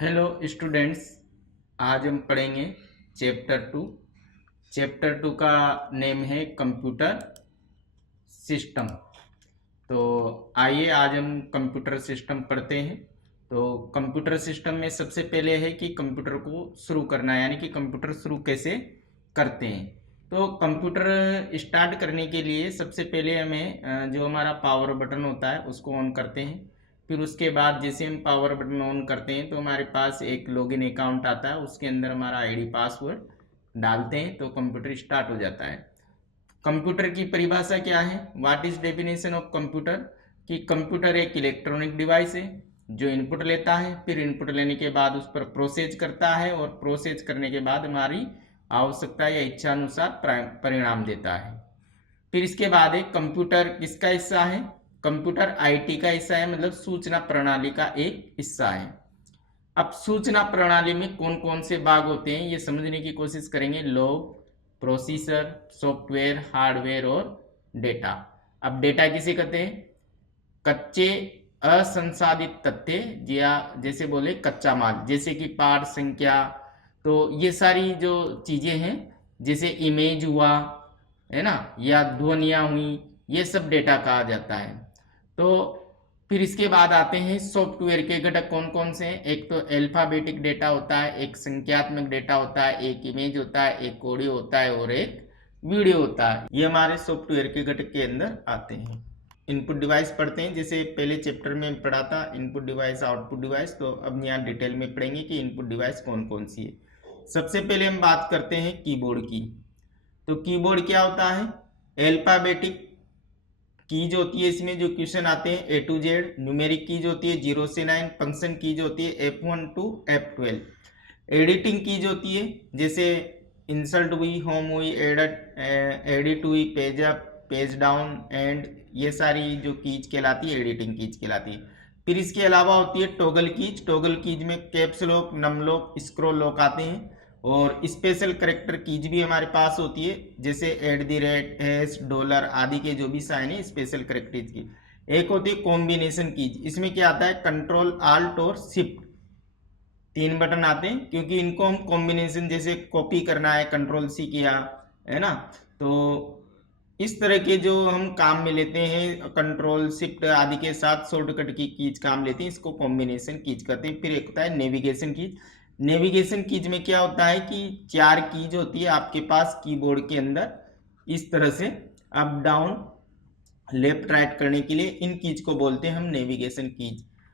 Hello students. आज हम पढ़ेंगे चैप्टर 2 का नेम है कंप्यूटर सिस्टम। तो आइए आज हम कंप्यूटर सिस्टम पढ़ते हैं। तो कंप्यूटर सिस्टम में सबसे पहले है कि कंप्यूटर को शुरू करना है, यानी कि कंप्यूटर शुरू कैसे करते हैं। तो कंप्यूटर स्टार्ट करने के लिए सबसे पहले हमें जो हमारा पावर बटन होता है उसको ऑन करते हैं। फिर उसके बाद जैसे हम पावर बटन ऑन करते हैं तो हमारे पास एक लॉगिन अकाउंट आता है, उसके अंदर हमारा आईडी पासवर्ड डालते हैं तो कंप्यूटर स्टार्ट हो जाता है। कंप्यूटर की परिभाषा क्या है? What is definition of computer? कि कंप्यूटर एक इलेक्ट्रॉनिक डिवाइस है जो इनपुट लेता है, फिर इनपुट लेने के बाद उस पर प्रोसेस करता है और प्रोसेस करने के बाद हमारी आवश्यकता या इच्छा अनुसार परिणाम देता है। फिर इसके बाद एक कंप्यूटर किसका हिस्सा है? कंप्यूटर आईटी का हिस्सा है, मतलब सूचना प्रणाली का एक हिस्सा है। अब सूचना प्रणाली में कौन कौन से भाग होते हैं ये समझने की कोशिश करेंगे। लॉग, प्रोसेसर, सॉफ्टवेयर, हार्डवेयर और डेटा। अब डेटा किसे कहते हैं? कच्चे असंसाधित तथ्य, या जैसे बोले कच्चा माल, जैसे कि पार्ट संख्या। तो ये सारी जो चीजें हैं, जैसे इमेज हुआ है ना, या ध्वनियाँ हुई, ये सब डेटा कहा जाता है। तो फिर इसके बाद आते हैं सॉफ्टवेयर के घटक कौन कौन से हैं। एक तो अल्फाबेटिक डेटा होता है, एक संख्यात्मक डेटा होता है, एक इमेज होता है, एक ऑडियो होता है और एक वीडियो होता है। ये हमारे सॉफ्टवेयर के घटक के अंदर आते हैं। इनपुट डिवाइस पढ़ते हैं, जैसे पहले चैप्टर में पढ़ा था इनपुट डिवाइस आउटपुट डिवाइस। तो अब यहाँ डिटेल में पढ़ेंगे कि इनपुट डिवाइस कौन कौन सी है। सबसे पहले हम बात करते हैं कीबोर्ड की। तो कीबोर्ड क्या होता है? अल्फाबेटिक कीज होती है, इसमें जो क्वेश्चन आते हैं A to Z। Numeric keys होती है 0 से 9। फंक्शन कीज होती है F1 to F12। Editing keys होती है, जैसे इंसर्ट हुई, होम हुई, एडिट हुई, page up, page down, and ये सारी जो कीज कहलाती है एडिटिंग कीज कहलाती है। फिर इसके अलावा होती है टॉगल कीज। टॉगल कीज में caps lock, num lock, scroll lock आते हैं। और स्पेशल करेक्टर कीज भी हमारे पास होती है, जैसे @ $, आदि के जो भी साइन है स्पेशल करेक्टर की। एक होती है कॉम्बिनेशन कीज। इसमें क्या आता है? कंट्रोल आल्ट और शिफ्ट, 3 बटन आते हैं, क्योंकि इनको हम कॉम्बिनेशन जैसे कॉपी करना है, कंट्रोल C किया है ना, तो इस तरह के जो हम काम में लेते हैं कंट्रोल शिफ्ट आदि के साथ शॉर्टकट की कीज काम लेते हैं, इसको कॉम्बिनेशन कीज करते हैं। फिर एक होता है नेविगेशन कीज। नेविगेशन कीज में क्या होता है कि 4 कीज होती है आपके पास कीबोर्ड के अंदर, इस तरह से अप डाउन लेफ्ट राइट करने के लिए। इन कीज को बोलते हैं हम नेविगेशन कीज।